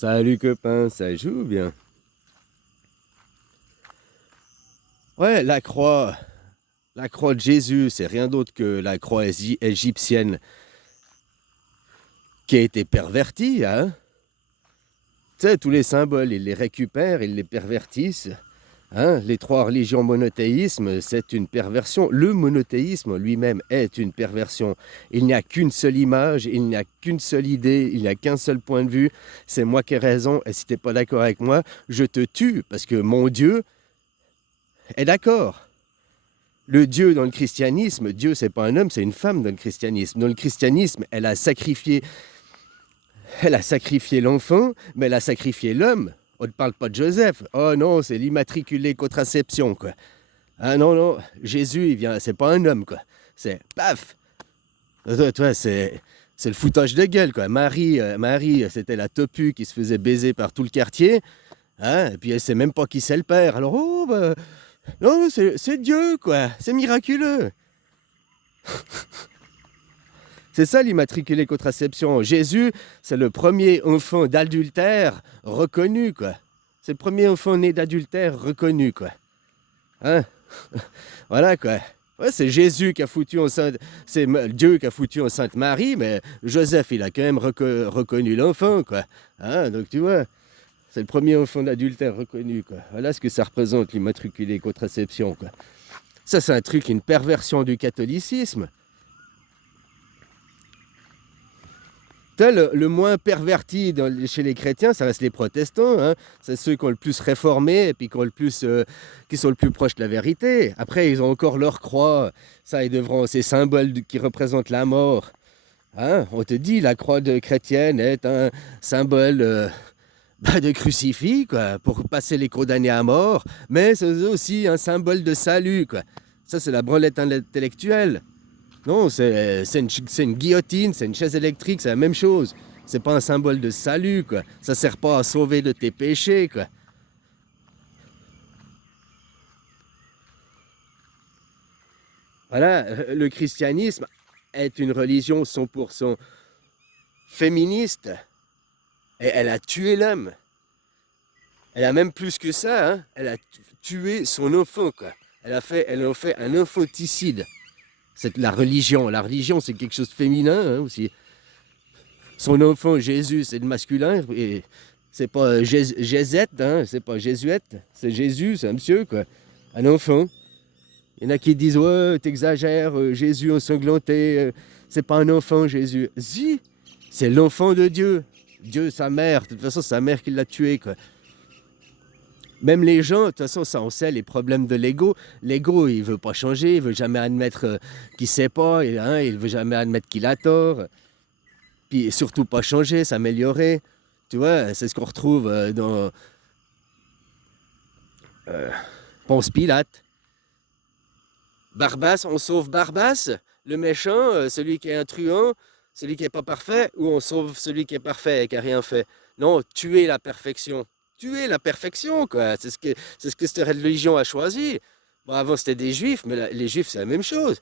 Salut copain, ça joue bien. Ouais, la croix de Jésus, c'est rien d'autre que la croix égyptienne qui a été pervertie, hein. Tu sais, tous les symboles, ils les récupèrent, ils les pervertissent. Hein. Les trois religions monothéisme, c'est une perversion. Le monothéisme lui-même est une perversion. Il n'y a qu'une seule image, il n'y a qu'une seule idée, il n'y a qu'un seul point de vue. C'est moi qui ai raison, et si tu n'es pas d'accord avec moi, je te tue, parce que mon Dieu est d'accord. Le Dieu dans le christianisme, Dieu c'est pas un homme, c'est une femme dans le christianisme. Dans le christianisme, elle a sacrifié l'enfant, mais elle a sacrifié l'homme. On ne parle pas de Joseph. Oh non, c'est l'immatriculée contraception, quoi. Ah non, non, Jésus, il vient, c'est pas un homme, quoi. C'est paf. Toi, c'est le foutage de gueule, quoi. Marie, c'était la topue qui se faisait baiser par tout le quartier. Hein, et puis elle sait même pas qui c'est le père. Alors, oh, bah, non, c'est Dieu, quoi. C'est miraculeux. C'est ça l'immatriculée contraception. Jésus, c'est le premier enfant d'adultère reconnu, quoi. C'est le premier enfant né d'adultère reconnu, quoi. Hein? Voilà, quoi. Ouais, c'est Jésus qui a foutu enceinte, c'est Dieu qui a foutu enceinte Marie, mais Joseph, il a quand même reconnu l'enfant, quoi. Hein? Donc tu vois, c'est le premier enfant d'adultère reconnu, quoi. Voilà ce que ça représente l'immatriculée contraception, quoi. Ça, c'est un truc, une perversion du catholicisme. Le moins perverti chez les chrétiens, ça reste les protestants. Hein. C'est ceux qui ont le plus réformé et puis qui sont le plus proches de la vérité. Après, ils ont encore leur croix. Ça, ils devront, ces symboles qui représentent la mort. Hein. On te dit, la croix chrétienne est un symbole de crucifix, quoi, pour passer les condamnés à mort. Mais c'est aussi un symbole de salut, quoi. Ça, c'est la branlette intellectuelle. Non, c'est une guillotine, c'est une chaise électrique, c'est la même chose. C'est pas un symbole de salut, quoi. Ça sert pas à sauver de tes péchés, quoi. Voilà, le christianisme est une religion 100% féministe et elle a tué l'homme. Elle a même plus que ça, hein. Elle a tué son enfant, quoi. Elle a fait un infanticide. C'est la religion. La religion, c'est quelque chose de féminin, hein, aussi. Son enfant Jésus, c'est le masculin, et c'est pas Jézette, hein, c'est pas Jésuette, c'est Jésus, c'est un monsieur, quoi. Un enfant. Il y en a qui disent, ouais, t'exagères, Jésus ensanglanté, c'est pas un enfant, Jésus. Si, c'est l'enfant de Dieu. Dieu, sa mère, de toute façon, c'est sa mère qui l'a tué, quoi. Même les gens, de toute façon, ça on sait, les problèmes de l'ego. L'ego, il veut pas changer, il veut jamais admettre qu'il sait pas, hein, il veut jamais admettre qu'il a tort. Puis surtout pas changer, s'améliorer. Tu vois, c'est ce qu'on retrouve dans Ponce Pilate. Barbas, on sauve Barbas, le méchant, celui qui est un truand, celui qui est pas parfait, ou on sauve celui qui est parfait et qui a rien fait. Non, tuer la perfection. Tuer la perfection, quoi. C'est ce que cette religion a choisi. Bon, avant, c'était des juifs, mais les juifs, c'est la même chose.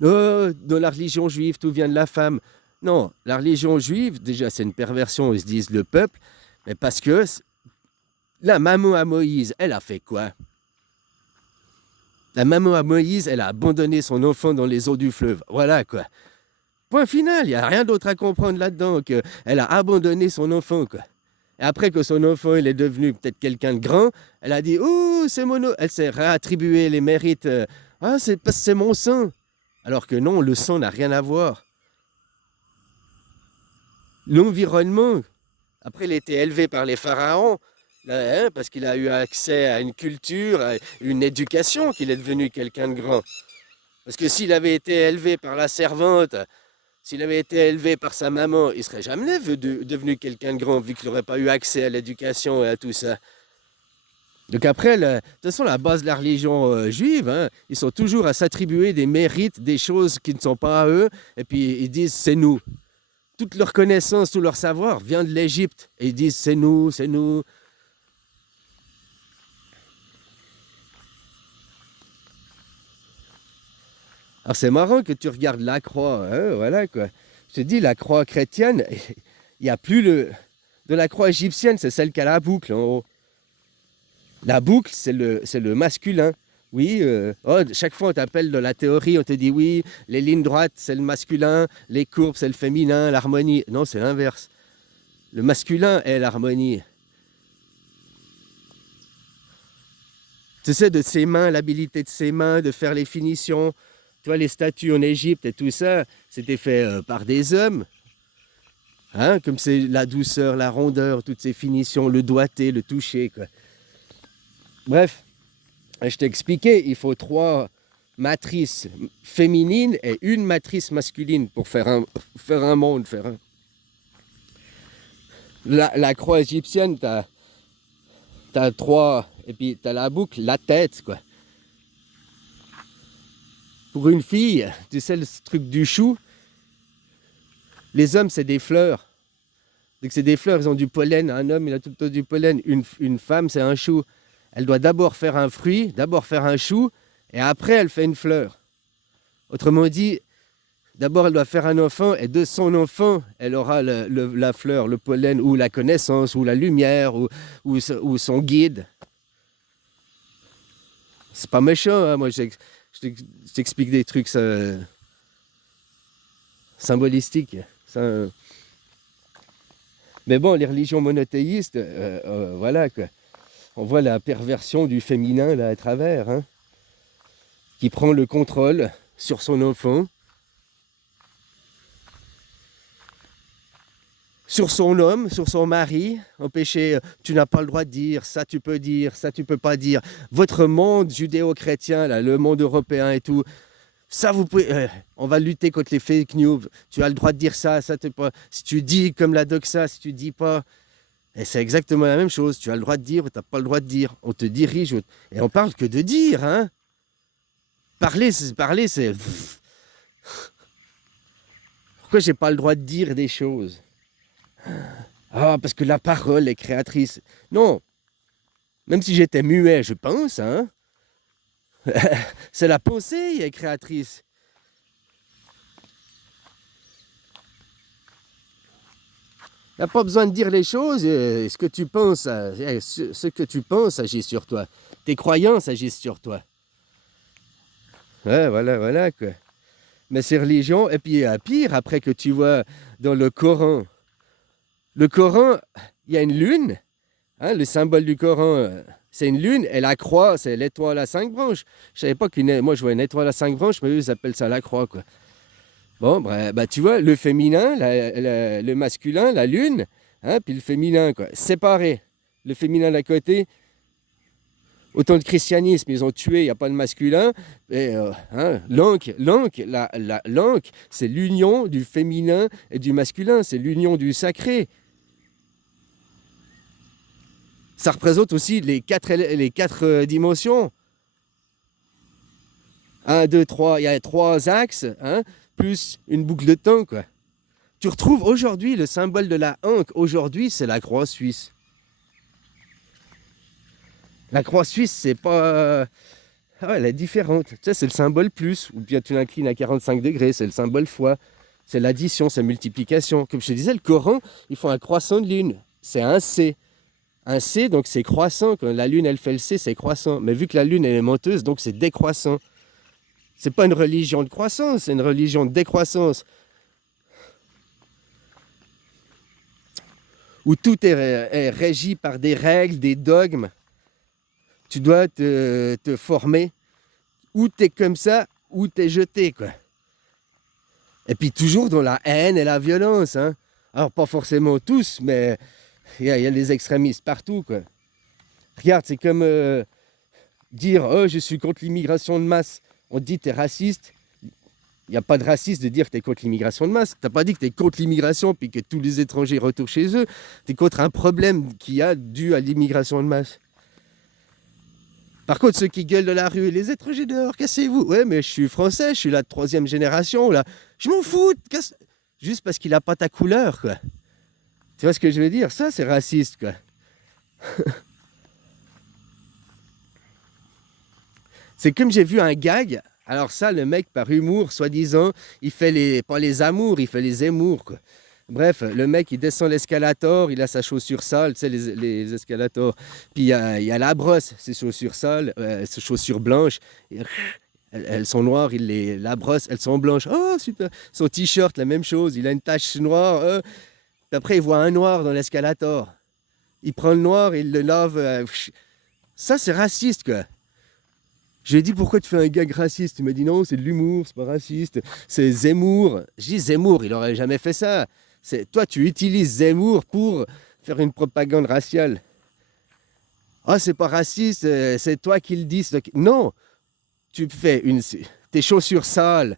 Dans la religion juive, tout vient de la femme. Non, la religion juive, déjà, c'est une perversion, ils se disent le peuple, mais parce que la maman à Moïse, elle a fait quoi? La maman à Moïse, elle a abandonné son enfant dans les eaux du fleuve. Voilà, quoi. Point final, il n'y a rien d'autre à comprendre là-dedans qu'elle a abandonné son enfant, quoi. Et après que son enfant il est devenu peut-être quelqu'un de grand, elle a dit, oh, c'est mon... Elle s'est réattribué les mérites. Ah, c'est parce que c'est mon sang. Alors que non, le sang n'a rien à voir. L'environnement, après, il a été élevé par les pharaons, là, hein, parce qu'il a eu accès à une culture, à une éducation, qu'il est devenu quelqu'un de grand. Parce que s'il avait été élevé par la servante, s'il avait été élevé par sa maman, il serait jamais devenu quelqu'un de grand, vu qu'il n'aurait pas eu accès à l'éducation et à tout ça. Donc après, de toute façon, la base de la religion juive, hein, ils sont toujours à s'attribuer des mérites, des choses qui ne sont pas à eux, et puis ils disent c'est nous. Toute leur connaissance, tout leur savoir vient de l'Égypte. Et ils disent c'est nous, c'est nous. Alors c'est marrant que tu regardes la croix, hein, voilà quoi. Je te dis, la croix chrétienne, il n'y a plus de la croix égyptienne, c'est celle qui a la boucle en haut. La boucle, c'est le masculin. Oui, chaque fois on t'appelle dans la théorie, on te dit oui, les lignes droites c'est le masculin, les courbes c'est le féminin, l'harmonie. Non, c'est l'inverse. Le masculin est l'harmonie. Tu sais, de ses mains, l'habilité de ses mains, de faire les finitions. Tu vois, les statues en Égypte et tout ça, c'était fait par des hommes. Hein, comme c'est la douceur, la rondeur, toutes ces finitions, le doigté, le toucher, quoi. Bref, je t'ai expliqué, il faut 3 matrices féminines et une matrice masculine pour faire un monde. La croix égyptienne, t'as 3, et puis t'as la boucle, la tête, quoi. Pour une fille, tu sais le truc du chou, les hommes c'est des fleurs. Donc c'est des fleurs, ils ont du pollen. Un homme, il a tout le temps du pollen. Une femme, c'est un chou. Elle doit d'abord faire un fruit, d'abord faire un chou, et après elle fait une fleur. Autrement dit, d'abord elle doit faire un enfant, et de son enfant, elle aura la fleur, le pollen, ou la connaissance, ou la lumière, ou son guide. C'est pas méchant, hein. Moi je t'explique des trucs symbolistiques. Mais bon, les religions monothéistes, voilà quoi. On voit la perversion du féminin là à travers, hein, qui prend le contrôle sur son enfant, sur son homme, sur son mari, empêcher, tu n'as pas le droit de dire, ça tu peux pas dire. Votre monde judéo-chrétien, là, le monde européen et tout, ça vous pouvez, on va lutter contre les fake news, tu as le droit de dire ça t'es pas. Si tu dis comme la doxa, si tu dis pas. Et c'est exactement la même chose. Tu as le droit de dire ou tu n'as pas le droit de dire. On te dirige. Et on parle que de dire. Hein. Parler, c'est... Pourquoi j'ai pas le droit de dire des choses? Ah, parce que la parole est créatrice. Non. Même si j'étais muet, je pense. Hein. C'est la pensée qui est créatrice. Il n'y a pas besoin de dire les choses. Ce que tu penses agit sur toi. Tes croyances agissent sur toi. Ouais, voilà, quoi. Mais ces religions, et puis pire, après que tu vois dans le Coran, il y a une lune, hein, le symbole du Coran, c'est une lune, et la croix, c'est l'étoile à 5 branches. Je savais pas moi je vois une étoile à 5 branches, mais eux ils appellent ça la croix, quoi. Bon, bah, tu vois, le féminin, le masculin, la lune, hein, puis le féminin, quoi, séparé. Le féminin d'un côté, autant de christianisme, ils ont tué, il n'y a pas de masculin. Et, hein, l'ankh, c'est l'union du féminin et du masculin, c'est l'union du sacré. Ça représente aussi les quatre dimensions. 1, 2, 3, il y a 3 axes, hein, plus une boucle de temps, quoi. Tu retrouves aujourd'hui le symbole de la Ankh. Aujourd'hui, c'est la croix suisse. La croix suisse, c'est pas... Ah ouais, elle est différente. Tu sais, c'est le symbole plus, ou bien tu l'inclines à 45 degrés, c'est le symbole fois. C'est l'addition, c'est la multiplication. Comme je te disais, le Coran, ils font un croissant de lune. C'est un C. Un C, donc c'est croissant. Quand la lune, elle fait le C, c'est croissant. Mais vu que la lune, elle est menteuse, donc c'est décroissant. C'est pas une religion de croissance, c'est une religion de décroissance. Où tout est régi par des règles, des dogmes. Tu dois te former. Ou t'es comme ça, ou t'es jeté, quoi. Et puis toujours dans la haine et la violence, hein. Alors pas forcément tous, mais il y a des extrémistes partout, quoi. Regarde, c'est comme dire « Oh, je suis contre l'immigration de masse ». On te dit « T'es raciste ». Il n'y a pas de raciste de dire que tu es contre l'immigration de masse. Tu n'as pas dit que tu es contre l'immigration puis que tous les étrangers retournent chez eux. Tu es contre un problème qu'il y a dû à l'immigration de masse. Par contre, ceux qui gueulent de la rue, les étrangers dehors, cassez-vous. Ouais, mais je suis français, je suis la 3e génération, là. Je m'en fous, juste parce qu'il n'a pas ta couleur, quoi. Tu vois ce que je veux dire? Ça, c'est raciste, quoi. C'est comme j'ai vu un gag. Alors ça, le mec, par humour, soi-disant, il fait pas les amours, il fait les émours, quoi. Bref, le mec, il descend l'escalator, il a sa chaussure sale, tu sais, les escalators. Puis il y a la brosse, ses chaussures sales, ses chaussures blanches. Et, elles sont noires, la brosse, elles sont blanches. Oh, super. Son t-shirt, la même chose, il a une tache noire. Puis après, il voit un noir dans l'escalator. Il prend le noir, il le lave. Ça, c'est raciste, quoi. Je lui ai dit, pourquoi tu fais un gag raciste? Il m'a dit, non, c'est de l'humour, c'est pas raciste. C'est Zemmour. Je dis, Zemmour, il aurait jamais fait ça. Toi, tu utilises Zemmour pour faire une propagande raciale. Ah, c'est pas raciste, c'est toi qui le dis. Non, tu fais tes chaussures sales,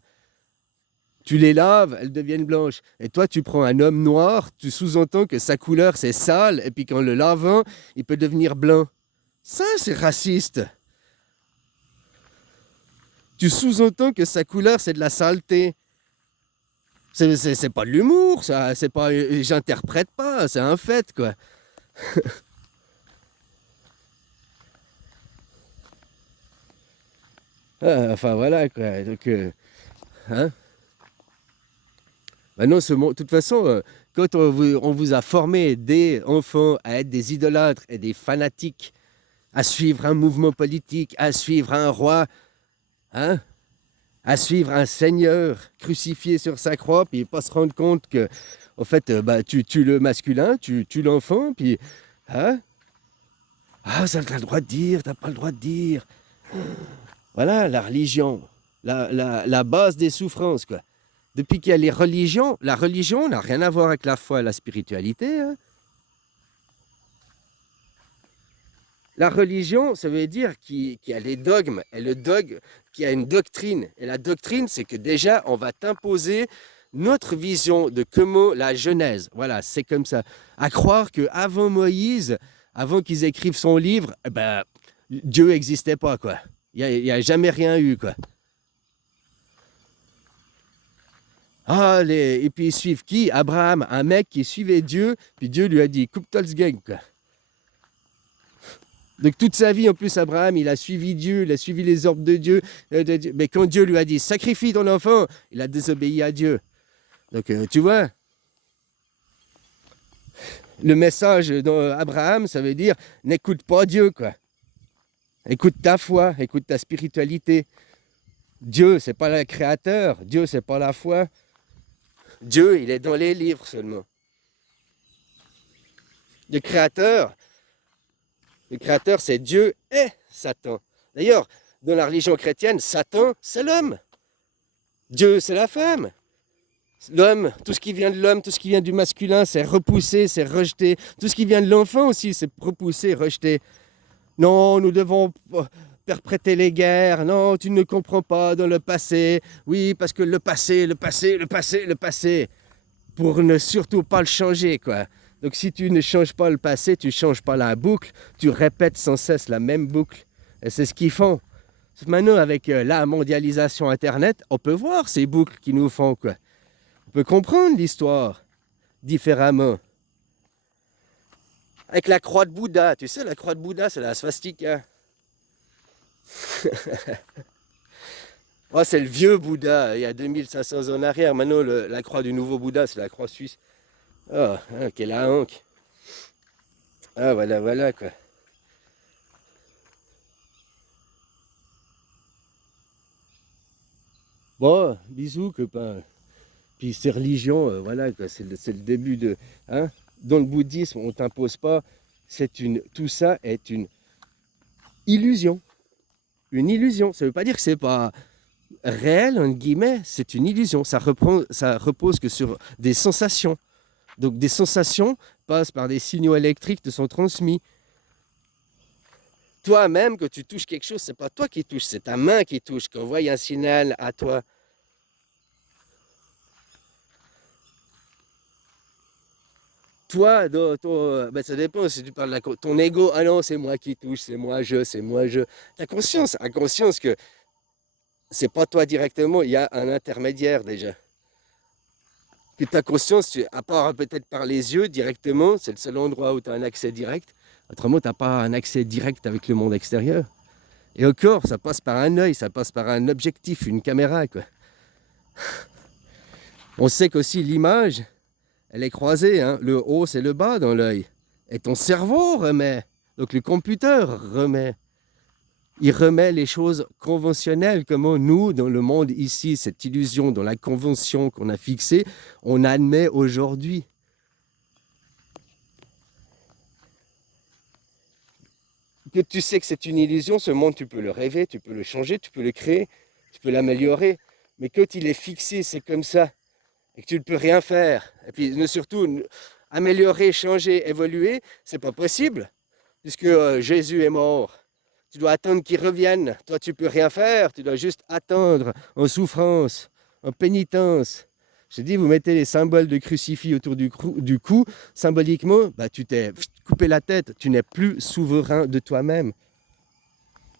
tu les laves, elles deviennent blanches. Et toi, tu prends un homme noir, tu sous-entends que sa couleur, c'est sale, et puis qu'en le lavant, il peut devenir blanc. Ça, c'est raciste. Tu sous-entends que sa couleur, c'est de la saleté. C'est pas de l'humour, ça. C'est pas, j'interprète pas, c'est un fait, quoi. Enfin, voilà, quoi. Donc, hein? Ben non, de toute façon, quand on vous a formé des enfants à être des idolâtres et des fanatiques, à suivre un mouvement politique, à suivre un roi, hein, à suivre un seigneur crucifié sur sa croix, puis pas se rendre compte que, au fait, bah, tu tues le masculin, tu tues l'enfant, puis, hein, ah, ça t'as le droit de dire, t'as pas le droit de dire. Voilà la religion, la base des souffrances, quoi. Depuis qu'il y a les religions, la religion n'a rien à voir avec la foi et la spiritualité, hein. La religion, ça veut dire qu'il y a les dogmes, et le dogme, qu'il y a une doctrine. Et la doctrine, c'est que déjà, on va t'imposer notre vision de comment la Genèse, voilà, c'est comme ça. À croire qu'avant Moïse, avant qu'ils écrivent son livre, eh ben, Dieu n'existait pas, quoi. Il n'y a jamais rien eu, quoi. Ah, et puis ils suivent qui? Abraham, un mec qui suivait Dieu, puis Dieu lui a dit, coupe-toi le gang, quoi. Donc toute sa vie, en plus, Abraham, il a suivi Dieu, il a suivi les ordres de Dieu. Mais quand Dieu lui a dit, sacrifie ton enfant, il a désobéi à Dieu. Donc tu vois, le message d'Abraham, ça veut dire, n'écoute pas Dieu, quoi. Écoute ta foi, écoute ta spiritualité. Dieu, c'est pas le créateur. Dieu, c'est pas la foi. Dieu, il est dans les livres seulement. Le créateur, Le créateur, c'est Dieu et Satan. D'ailleurs, dans la religion chrétienne, Satan, c'est l'homme. Dieu, c'est la femme. L'homme, tout ce qui vient de l'homme, tout ce qui vient du masculin, c'est repoussé, c'est rejeté. Tout ce qui vient de l'enfant aussi, c'est repoussé, rejeté. Non, nous devons perpréter les guerres. Non, tu ne comprends pas dans le passé. Oui, parce que le passé, le passé, le passé, le passé. Pour ne surtout pas le changer, quoi. Donc si tu ne changes pas le passé, tu ne changes pas la boucle, tu répètes sans cesse la même boucle. Et c'est ce qu'ils font. Maintenant, avec la mondialisation Internet, on peut voir ces boucles qu'ils nous font, quoi. On peut comprendre l'histoire différemment. Avec la croix de Bouddha, tu sais, la croix de Bouddha, c'est la swastika. Oh, c'est le vieux Bouddha, il y a 2500 ans en arrière. Maintenant, la croix du nouveau Bouddha, c'est la croix suisse. Oh, hein, quelle honte. Ah, voilà, voilà, quoi. Bon, bisous, copain. Puis ces religions, voilà, quoi, c'est le début de... Hein, dans le bouddhisme, on ne t'impose pas. Tout ça est une illusion. Une illusion. Ça ne veut pas dire que c'est pas réel, entre guillemets, c'est une illusion. Ça repose que sur des sensations. Donc des sensations passent par des signaux électriques te sont transmis. Toi-même, quand tu touches quelque chose, c'est pas toi qui touches, c'est ta main qui touche, qui envoie un signal à toi. Toi, ben ça dépend si tu parles de ton ego. Ah non, c'est moi qui touche, c'est moi je, c'est moi je. Ta conscience a conscience que c'est pas toi directement, il y a un intermédiaire déjà. Puis ta conscience, à part peut-être par les yeux directement, c'est le seul endroit où tu as un accès direct. Autrement, tu n'as pas un accès direct avec le monde extérieur. Et encore, ça passe par un œil, ça passe par un objectif, une caméra, quoi. On sait qu'aussi l'image, elle est croisée, hein. Le haut, c'est le bas dans l'œil. Et ton cerveau remet. Donc le computer remet. Il remet les choses conventionnelles, comment nous, dans le monde ici, cette illusion, dans la convention qu'on a fixée, on admet aujourd'hui. Que tu sais que c'est une illusion, ce monde, tu peux le rêver, tu peux le changer, tu peux le créer, tu peux l'améliorer. Mais quand il est fixé, c'est comme ça, et que tu ne peux rien faire. Et puis surtout, améliorer, changer, évoluer, c'est pas possible, puisque Jésus est mort. Tu dois attendre qu'il revienne. Toi, tu peux rien faire. Tu dois juste attendre en souffrance, en pénitence. Je dis, vous mettez les symboles de crucifix autour du cou, symboliquement, bah, tu t'es coupé la tête. Tu n'es plus souverain de toi-même.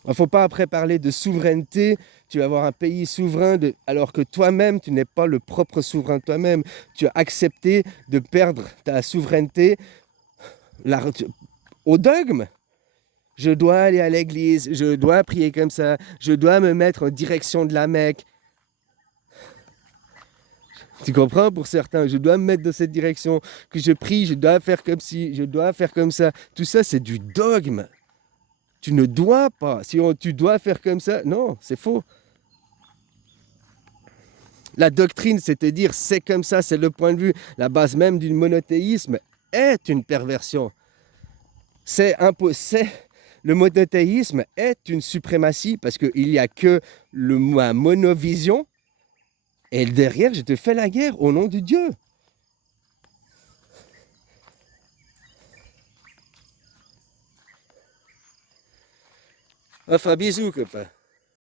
Il ne faut pas après parler de souveraineté. Tu vas avoir un pays souverain, alors que toi-même, tu n'es pas le propre souverain de toi-même. Tu as accepté de perdre ta souveraineté au dogme. Je dois aller à l'église, je dois prier comme ça, je dois me mettre en direction de la Mecque. Tu comprends pour certains, je dois me mettre dans cette direction, que je prie, je dois faire comme ci, je dois faire comme ça. Tout ça, c'est du dogme. Tu ne dois pas. Si tu dois faire comme ça, non, c'est faux. La doctrine, c'est te dire c'est comme ça, c'est le point de vue. La base même du monothéisme est une perversion. Le monothéisme est une suprématie parce qu'il n'y a que la monovision. Et derrière, je te fais la guerre au nom de Dieu. Enfin, bisous, copain.